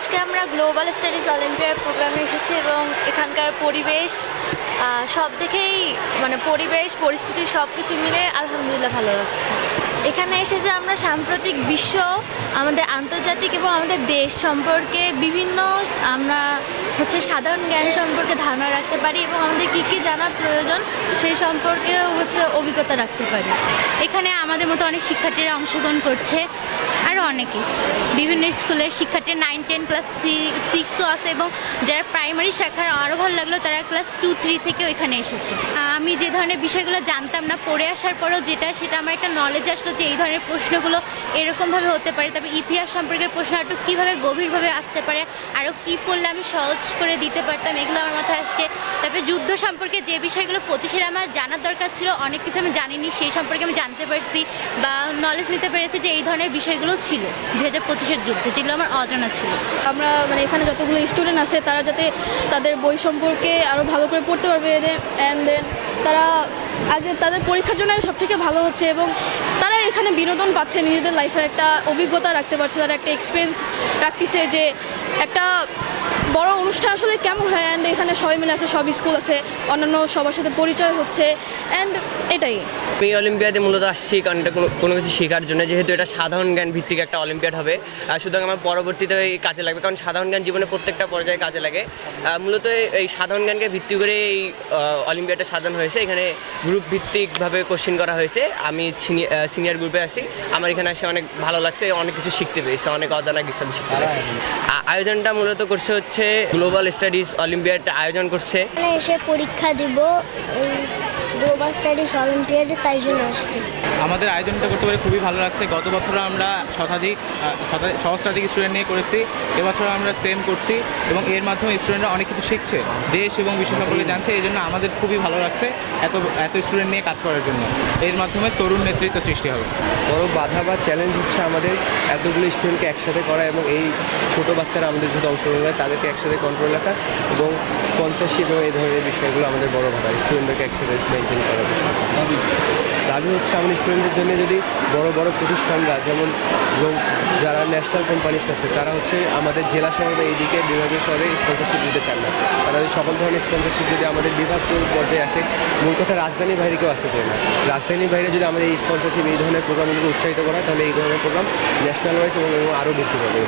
আজকে আমরা global studies olympiad প্রোগ্রামে এসেছি এবং এখানকার পরিবেশ সব দেখেই মানে পরিবেশ, পরিস্থিতি সব কিছু মিলে আলহামদুলিল্লাহ ভালো লাগছে। এখানে এসে যে আমরা সাম্প্রতিক বিশ্ব, আমাদের আন্তর্জাতিক এবং আমাদের দেশ সম্পর্কে বিভিন্ন আমরা হচ্ছে সাধারণ জ্ঞান সম্পর্কে ধারণা রাখতে পারি এবং আমাদের কী কী জানার প্রয়োজন সেই সম্পর্কেও হচ্ছে অভিজ্ঞতা রাখতে পারি। এখানে আমাদের মতো অনেক শিক্ষার্থীরা অংশগ্রহণ করছে। আরও অনেকে বিভিন্ন স্কুলের শিক্ষার্থী নাইন টেন ক্লাস সিক্সও আছে এবং যারা প্রাইমারি শাখার আরও ভালো লাগল তারা ক্লাস টু থ্রি থেকে ওইখানে এসেছে। আমি যে ধরনের বিষয়গুলো জানতাম না, পড়ে আসার পরও যেটা সেটা আমার একটা নলেজ আসলো যে এই ধরনের প্রশ্নগুলো এরকমভাবে হতে পারে। তবে ইতিহাস সম্পর্কের প্রশ্ন একটু কীভাবে গভীরভাবে আসতে পারে, আরও কী পড়লে আমি সহজ করে দিতে পারতাম, এগুলো আমার মাথায় আসছে। তারপরে যুদ্ধ সম্পর্কে যে বিষয়গুলো পঁচিশের আমার জানার দরকার ছিল, অনেক কিছু আমি জানিনি, সেই সম্পর্কে আমি জানতে পারছি বা নলেজ নিতে পেরেছি যে এই ধরনের বিষয়গুলো ছিল। দু হাজার পঁচিশের যুদ্ধে, যেগুলো আমার অজানা ছিল। আমরা মানে এখানে যতগুলো স্টুডেন্ট আছে, তারা যাতে তাদের বই সম্পর্কে আরও ভালো করে পড়তে পারবে, এদের অ্যান্ড দেন তারা আগে তাদের পরীক্ষার জন্য সব থেকে ভালো হচ্ছে এবং তারা এখানে বিনোদন পাচ্ছে, নিজেদের লাইফে একটা অভিজ্ঞতা রাখতে পারছে, তারা একটা এক্সপিরিয়েন্স রাখতেছে যে একটা বড় অনুষ্ঠান আসলে কেমন হয়? অ্যান্ড এখানে সবাই মিলে আছে সব স্কুল আছে, অন্যান্য সবার সাথে পরিচয় হচ্ছে। অ্যান্ড এটাই। আমি অলিম্পিয়াডে মূলত আসছি, কারণ এটা কোনো কিছু শেখার জন্য। যেহেতু এটা সাধারণ জ্ঞান ভিত্তিক একটা অলিম্পিয়াড হবে সুতরাং আমার পরবর্তীতে এই কাজে লাগবে। কারণ সাধারণ জ্ঞান জীবনে প্রত্যেকটা পর্যায়ে কাজে লাগে। মূলত এই- এই সাধারণ জ্ঞানকে ভিত্তি করে এই অলিম্পিয়াডটা সাজানো হয়েছে। এখানে গ্রুপ ভিত্তিকভাবে কোশ্চেন করা হয়েছে। আমি সিনিয়র গ্রুপে আছি। আমার এখানে এসে অনেক ভালো লাগছে, অনেক কিছু শিখতে পেরেছি অনেক অজানা কিছু আমি শিখতে পেরেছি। আয়োজনটা মূলত করছে হচ্ছে গ্লোবাল স্টাডিজ অলিম্পিয়াড আয়োজন করছে। এসে পরীক্ষা দিব। গ্লোবাল স্টাডিজ অলিম্পিয়াডে তাই জন্য আসছি। আমাদের আয়োজনটা করতে পেরে খুবই ভালো লাগছে। গত বছর আমরা শতাধিক সহস্রাধিক স্টুডেন্ট নিয়ে করেছি। এবছর আমরা সেম করছি এবং এর মাধ্যমে স্টুডেন্টরা অনেক কিছু শিখছে। দেশ এবং বিশ্ব সম্পর্কে জানছে এই জন্য আমাদের খুবই ভালো লাগছে এত এত স্টুডেন্ট নিয়ে কাজ করার জন্য। এর মাধ্যমে তরুণ নেতৃত্ব সৃষ্টি হবে। বড় বাধা বা চ্যালেঞ্জ হচ্ছে আমাদের এতগুলো স্টুডেন্টকে একসাথে করা এবং এই ছোট বাচ্চারা আমাদের যদি অংশগ্রহণ করে তাদেরকে একসাথে কন্ট্রোল রাখা এবং স্পন্সরশিপ এবং এই ধরনের বিষয়গুলো আমাদের বড় বাধা। স্টুডেন্টদেরকে একসাথে মেনটেন বিষয়। দাবি হচ্ছে আমাদের স্টুডেন্টদের জন্য যদি বড় বড় প্রতিষ্ঠানরা, যেমন যারা ন্যাশনাল কোম্পানিস আছে, তারা হচ্ছে আমাদের জেলা শহরে এইদিকে বিভাগীয় শহরে স্পন্সরশিপ দিতে চান না। তারা যদি সকল ধরনের স্পন্সরশিপ যদি আমাদের বিভাগ পর্যায়ে আসে, মূল কথা রাজধানীর বাইরে কেউ আসতে চায় না। রাজধানীর বাইরে যদি আমাদের এই স্পন্সরশিপ এই ধরনের প্রোগ্রামগুলোকে উৎসাহিত করা তাহলে এই ধরনের প্রোগ্রাম ন্যাশনাল ওয়াইজ এবং আরও বৃদ্ধি পাবে।